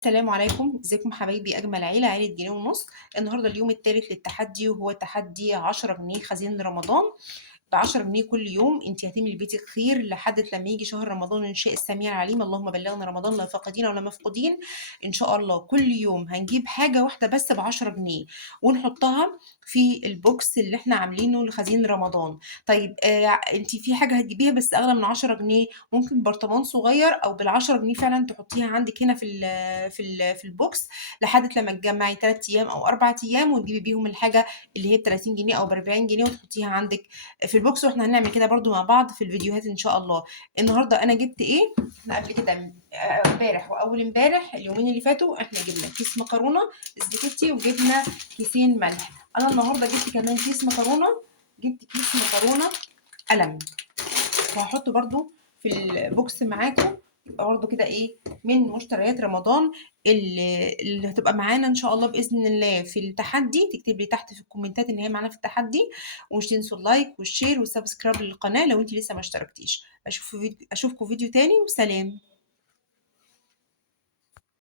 السلام عليكم، ازيكم حبايبي أجمل عيلة، عيلة جنيه ونص. النهارده اليوم التالت للتحدي وهو تحدي 10 جنيه خزين لرمضان. ب10 جنيه كل يوم أنتِ هتملي بيتِك خير لحد لمّا ييجي شهر رمضان إن شاء السميع العليم، اللهم بلغنا رمضان لا فاقدين ولا مفقودين. إن شاء الله كل يوم هنجيب حاجة واحدة بس ب10 جنيه ونحطها في الbox اللي إحنا عاملينه لخزين رمضان. طيب أنتِ في حاجة هتجيبيها بس أغلى من 10 جنيه، ممكن برطمان صغير أو بال10 جنيه فعلًا تحطيها عندِك هنا في الbox لحد لمّا تجمّعي 3 أيام أو 4 أيام وتجيبي بيهم الحاجة اللي هي ب30 جنيه أو ب40 جنيه وتحطيها عندِك في البوكس، وإحنا هنعمل كده برضه مع بعض في الفيديوهات إن شاء الله. النهارده أنا جِبت إيه، إحنا قبل كده امبارح وأول امبارح اليومين اللي فاتوا إحنا جِبنا كيس مكرونة اسباجيتي وجِبنا كيسين ملح. أنا النهارده جِبت كمان كيس مكرونة، جِبت كيس مكرونة قلم، وهاحطه برضه في البوكس معاكم، يبقى برضه كده إيه، من مشتريات رمضان اللي هتبقى معانا إن شاء الله بإذن الله في التحدي. تكتب لي تحت في الكومنتات إن هي معانا في التحدي، ومش تنسوا اللايك والشير والسبسكرايب للقناة لو أنتِ لسه ما اشتركتيش. أشوفكم فيديو تاني وسلام.